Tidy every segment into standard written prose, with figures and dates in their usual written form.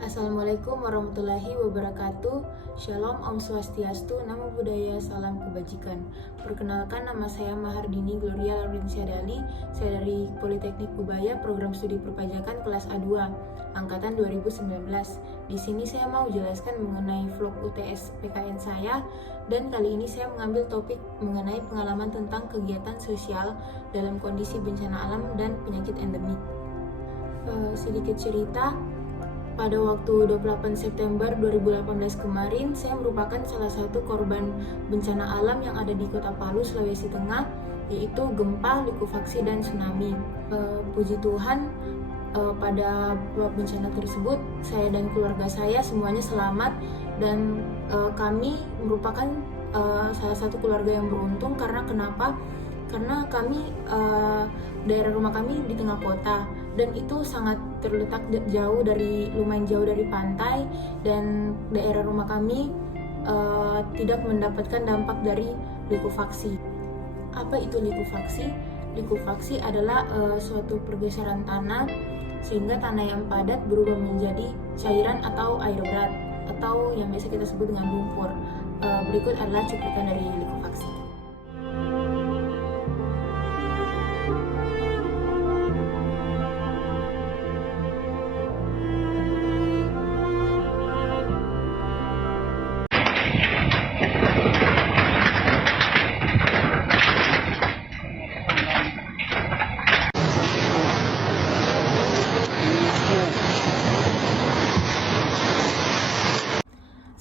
Assalamualaikum warahmatullahi wabarakatuh. Shalom, Om Swastiastu, Namo Buddhaya, Salam Kebajikan. Perkenalkan, nama saya Mahardini Gloria Laurencia Dali. Saya dari Politeknik Ubaya, Program Studi Perpajakan kelas A2, angkatan 2019. Di sini saya mau jelaskan mengenai vlog UTS PKN saya, dan kali ini saya mengambil topik mengenai pengalaman tentang kegiatan sosial dalam kondisi bencana alam dan penyakit endemik. Sedikit cerita. Pada waktu 28 September 2018 kemarin, saya merupakan salah satu korban bencana alam yang ada di Kota Palu, Sulawesi Tengah, yaitu gempa, likuifaksi, dan tsunami. Puji Tuhan, pada bencana tersebut, saya dan keluarga saya semuanya selamat, dan kami merupakan salah satu keluarga yang beruntung. Karena kenapa? Karena kami, daerah rumah kami di tengah kota, dan itu sangat terletak lumayan jauh dari pantai, dan daerah rumah kami tidak mendapatkan dampak dari likuifaksi. Apa itu likuifaksi? Likuifaksi adalah suatu pergeseran tanah sehingga tanah yang padat berubah menjadi cairan atau air berat, atau yang biasa kita sebut dengan lumpur. Berikut adalah cuplikan dari likuifaksi.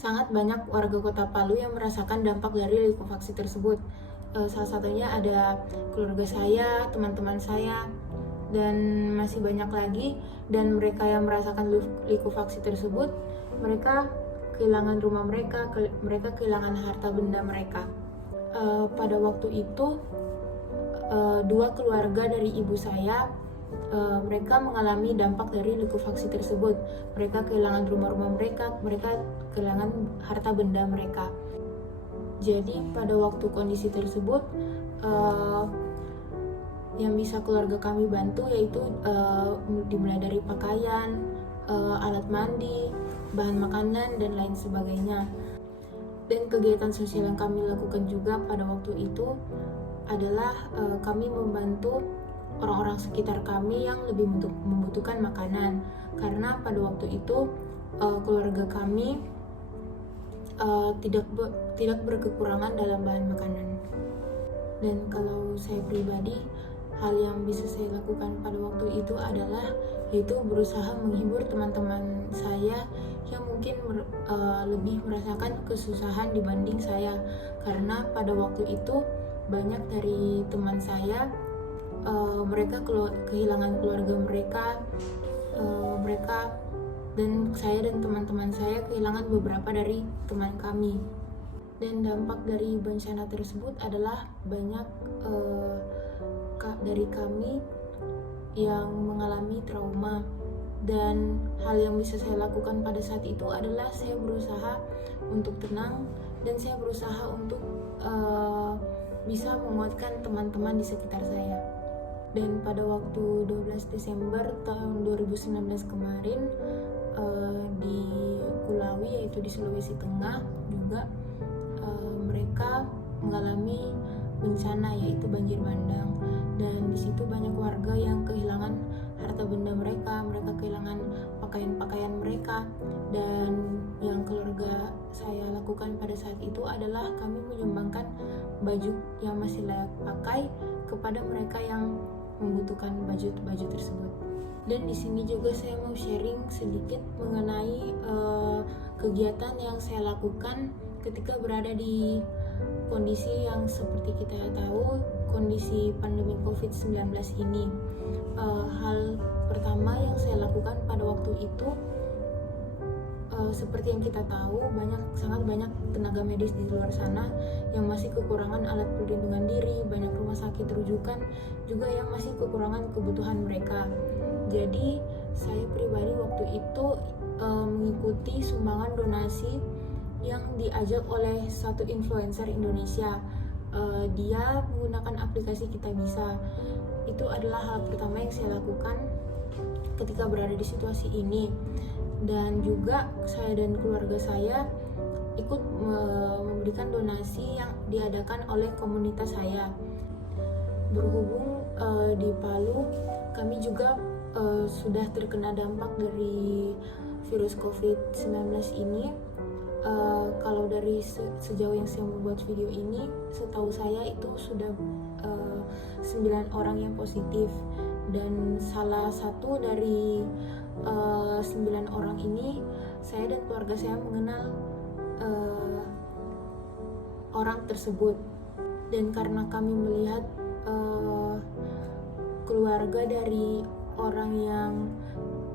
Sangat banyak warga Kota Palu yang merasakan dampak dari likuifaksi tersebut. Salah satunya ada keluarga saya, teman-teman saya, dan masih banyak lagi. Dan mereka yang merasakan likuifaksi tersebut, mereka kehilangan rumah mereka, mereka kehilangan harta benda mereka. Pada waktu itu, dua keluarga dari ibu saya, mereka mengalami dampak dari likuifaksi tersebut. Mereka kehilangan rumah-rumah mereka, mereka kehilangan harta benda mereka. Jadi pada waktu kondisi tersebut, yang bisa keluarga kami bantu yaitu dimulai dari pakaian, alat mandi, bahan makanan, dan lain sebagainya. Dan kegiatan sosial yang kami lakukan juga pada waktu itu adalah kami membantu orang-orang sekitar kami yang lebih membutuhkan makanan, karena pada waktu itu keluarga kami tidak berkekurangan dalam bahan makanan. Dan kalau saya pribadi, hal yang bisa saya lakukan pada waktu itu adalah yaitu berusaha menghibur teman-teman saya yang mungkin lebih merasakan kesusahan dibanding saya, karena pada waktu itu banyak dari teman saya mereka kehilangan keluarga mereka, dan saya dan teman-teman saya kehilangan beberapa dari teman kami. Dan dampak dari bencana tersebut adalah banyak dari kami yang mengalami trauma. Dan hal yang bisa saya lakukan pada saat itu adalah saya berusaha untuk tenang, dan saya berusaha untuk bisa menguatkan teman-teman di sekitar saya. Dan pada waktu 12 Desember tahun 2019 kemarin, di Kulawi, yaitu di Sulawesi Tengah juga, mereka mengalami bencana yaitu banjir bandang. Dan di situ banyak warga yang kehilangan harta benda mereka kehilangan pakaian-pakaian mereka. Dan yang keluarga saya lakukan pada saat itu adalah kami menyumbangkan baju yang masih layak pakai kepada mereka yang membutuhkan baju tersebut. Dan di sini juga saya mau sharing sedikit mengenai kegiatan yang saya lakukan ketika berada di kondisi yang seperti kita tahu, kondisi pandemi COVID-19 ini. Hal pertama yang saya lakukan pada waktu itu, seperti yang kita tahu, sangat banyak tenaga medis di luar sana yang masih kekurangan alat perlindungan diri, banyak rumah sakit rujukan juga yang masih kekurangan kebutuhan mereka. Jadi saya pribadi waktu itu mengikuti sumbangan donasi yang diajak oleh satu influencer Indonesia. Dia menggunakan aplikasi Kitabisa. Itu adalah hal pertama yang saya lakukan ketika berada di situasi ini. Dan juga saya dan keluarga saya ikut memberikan donasi yang diadakan oleh komunitas saya. Berhubung di Palu kami juga sudah terkena dampak dari virus COVID-19 ini. Kalau dari sejauh yang saya membuat video ini, setahu saya itu sudah 9 orang yang positif, dan salah satu dari 9 orang ini saya dan keluarga saya mengenal orang tersebut. Dan karena kami melihat keluarga dari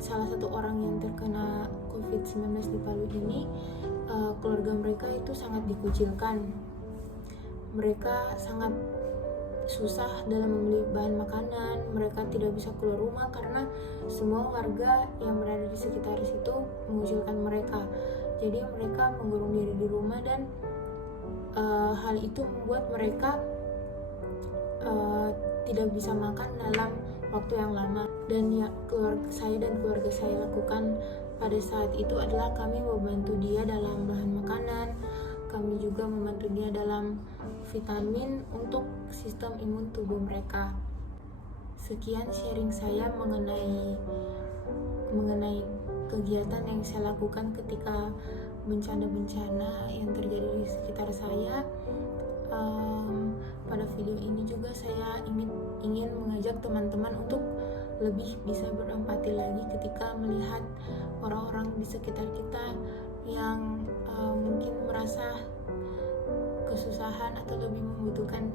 salah satu orang yang terkena COVID-19 di Palu ini, keluarga mereka itu sangat dikucilkan. Mereka sangat susah dalam membeli bahan makanan, mereka tidak bisa keluar rumah karena semua warga yang berada di sekitar situ mengucilkan mereka. Jadi mereka mengurung diri di rumah, dan hal itu membuat mereka tidak bisa makan dalam waktu yang lama. Dan ya, saya dan keluarga saya lakukan pada saat itu adalah kami membantu dia dalam bahan makanan, kami juga membantu dia dalam vitamin untuk sistem imun tubuh mereka. Sekian sharing saya mengenai kegiatan yang saya lakukan ketika bencana-bencana yang terjadi di sekitar saya. Pada video ini juga saya ingin mengajak teman-teman untuk lebih bisa berempati lagi ketika melihat orang-orang di sekitar kita yang mungkin merasa kesusahan atau lebih membutuhkan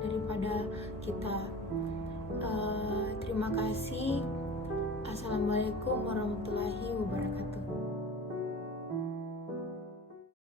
daripada kita. Terima kasih. Assalamualaikum warahmatullahi wabarakatuh.